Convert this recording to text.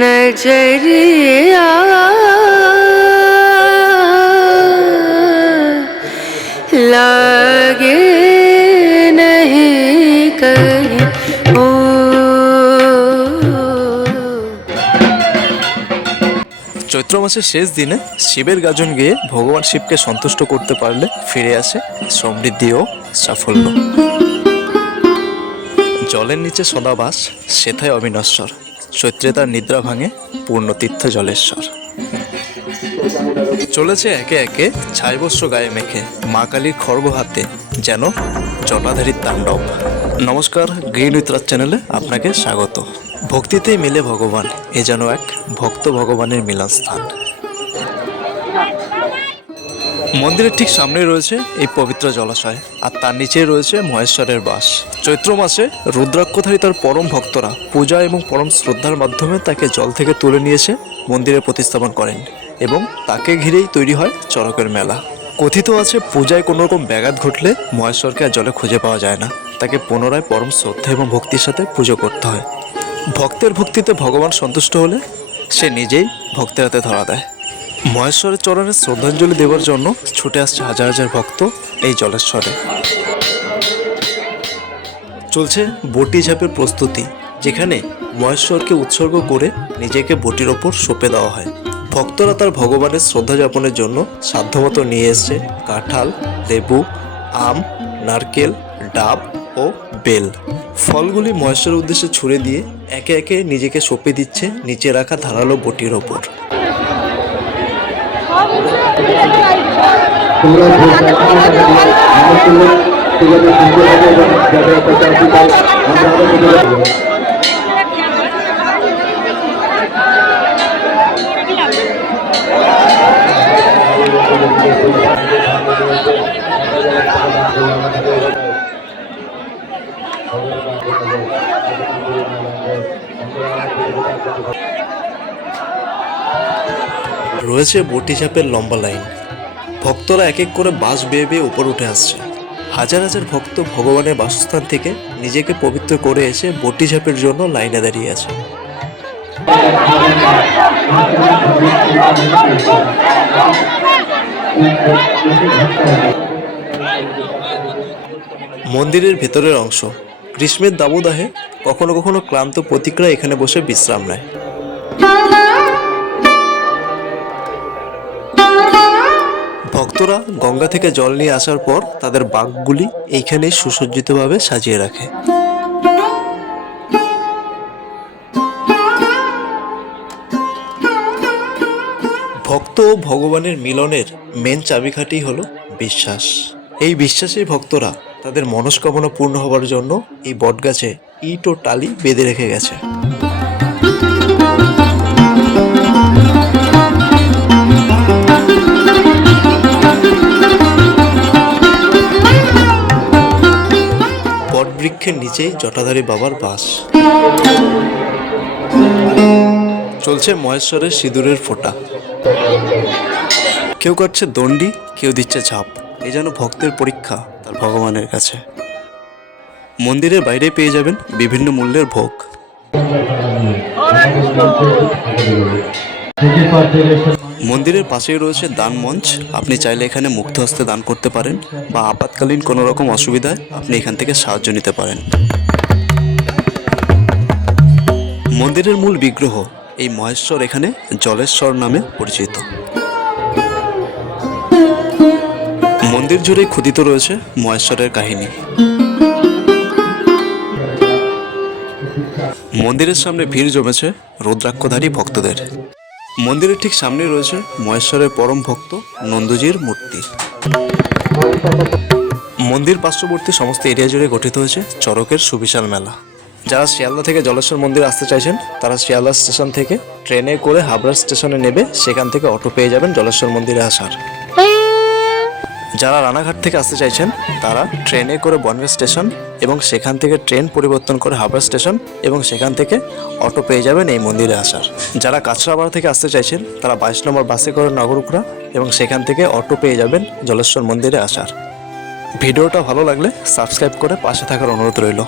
नजरिया लागे চৈত্র মাসের শেষ দিনে শিবের গাজন গিয়ে ভগবান শিবকে সন্তুষ্ট করতে পারলে ফিরে আসে সমৃদ্ধি ও সাফল্য। জলের নিচে সদাবাস, সেথায় অবিনশ্বর। চৈত্রে তার নিদ্রা ভাঙে পূর্ণতীর্থ জলেশ্বর। চলেছে একে একে ছাইবস্য গায়ে মেখে মা কালীর খর্গ হাতে যেন জটাধারীর তাণ্ডব। নমস্কার, গ্রিন উইথরাজ চ্যানেলে আপনাকে স্বাগত। ভক্তিতেই মিলে ভগবান। এ যেন এক ভক্ত ভগবানের মিলন স্থান মন্দিরের ঠিক সামনেই রয়েছে এই পবিত্র জলাশয়, আর তার নিচেই রয়েছে মহেশ্বরের বাস। চৈত্র মাসে রুদ্রাক্ষধারী তার পরম ভক্তরা পূজা এবং পরম শ্রদ্ধার মাধ্যমে তাকে জল থেকে তুলে নিয়ে এসে মন্দিরে প্রতিস্থাপন করেন এবং তাকে ঘিরেই তৈরি হয় চড়কের মেলা। কথিত আছে, পূজায় কোনো রকম ব্যাঘাত ঘটলে মহেশ্বরকে আর জলে খুঁজে পাওয়া যায় না। তাকে পুনরায় পরম শ্রদ্ধা এবং ভক্তির সাথে পুজো করতে হয়। ভক্তের ভক্তিতে ভগবান সন্তুষ্ট হলে সে নিজেই ভক্তের হাতে ধরা দেয়। মহেশ্বরের চরণে শ্রদ্ধাঞ্জলি দেওয়ার জন্য ছুটে আসছে হাজার হাজার ভক্ত এই জলেশ্বরে। চলছে বটি ঝাপের প্রস্তুতি, যেখানে মহেশ্বরকে উৎসর্গ করে নিজেকে বটির ওপর সঁপে দেওয়া হয়। ভক্তরা তার ভগবানের শ্রদ্ধা যাপনের জন্য সাধ্যমতো নিয়ে এসছে কাঁঠাল, লেবু, আম, নারকেল, ডাব ও বেল। ফলগুলি মহেশ্বরের উদ্দেশ্যে ছুড়ে দিয়ে একে একে নিজেকে সঁপে দিচ্ছে নিচে রাখা ধারালো বটির ওপর। আমার তুলে তুলে সুন্দর হবে এবং যাদের একটা চাকরি পাই আমরা আরও তুলে রয়েছে বটি চাপের লম্বা লাইন। ভক্তরা এক এক করে বাস বেয়ে বেয়ে উপর উঠে আসছে। হাজার হাজার ভক্ত ভগবানের বাসস্থান থেকে নিজেকে পবিত্র করে এসে বটি ঝাপের জন্য লাইনে দাঁড়িয়ে আছে। মন্দিরের ভেতরের অংশ। গ্রীষ্মের দাবদাহে কখনো কখনো ক্লান্ত প্রতিক্রিয়া এখানে বসে বিশ্রাম নেয়। ভক্তরা গঙ্গা থেকে জল নিয়ে আসার পর তাদের বাঘগুলি এইখানেই সুসজ্জিতভাবে সাজিয়ে রাখে। ভক্ত ও ভগবানের মিলনের মেন চাবিকাঠি হলো বিশ্বাস। এই বিশ্বাসী ভক্তরা তাদের মনস্কামনা পূর্ণ হবার জন্য এই বটগাছে ইট ও টালি বেঁধে রেখে গেছে। বটবৃক্ষের নিচে জটাধারী বাবার বাস। চলছে মহেশ্বরের সিঁদুরের ফোঁটা। কেউ কাটছে দণ্ডি, কেউ দিচ্ছে ঝাঁপ। এ যেন ভক্তের পরীক্ষা তার ভগবানের কাছে। মন্দিরের বাইরে পেয়ে যাবেন বিভিন্ন মূল্যের ভোগ। মন্দিরের পাশেই রয়েছে দান মঞ্চ। আপনি চাইলে এখানে মুক্ত হস্তে দান করতে পারেন বা আপাতকালীন কোনো রকম অসুবিধায় আপনি এখান থেকে সাহায্য নিতে পারেন। মন্দিরের মূল বিগ্রহ এই মহেশ্বর এখানে জলেশ্বর নামে পরিচিত। মন্দির জুড়ে ক্ষুদিত রয়েছে মহেশ্বরের কাহিনী। মন্দিরের সামনে ভিড় জমেছে রুদ্রাক্ষধারী ভক্তদের। মন্দিরের ঠিক সামনে রয়েছে মহেশ্বরের পরম ভক্ত নন্দজির মূর্তি। মন্দির পার্শ্ববর্তী সমস্ত এরিয়া জুড়ে গঠিত হয়েছে চড়কের সুবিশাল মেলা। যারা শিয়ালদা থেকে জলেশ্বর মন্দির আসতে চাইছেন, তারা শিয়ালদা স্টেশন থেকে ট্রেনে করে হাবড়া স্টেশনে নেবে, সেখান থেকে অটো পেয়ে যাবেন জলেশ্বর মন্দিরে আসার। যারা রানাঘাট থেকে আসতে চাইছেন, তারা ট্রেনে করে বনগাঁ স্টেশন এবং সেখান থেকে ট্রেন পরিবর্তন করে হাবড়া স্টেশন এবং সেখান থেকে অটো পেয়ে যাবেন এই মন্দিরে আসার। যারা কাছড়াপাড়া থেকে আসতে চাইছেন, তারা বাইশ নম্বর বাসে করে নগরুকরা এবং সেখান থেকে অটো পেয়ে যাবেন জলেশ্বর মন্দিরে আসার। ভিডিওটা ভালো লাগলে সাবস্ক্রাইব করে পাশে থাকার অনুরোধ রইল।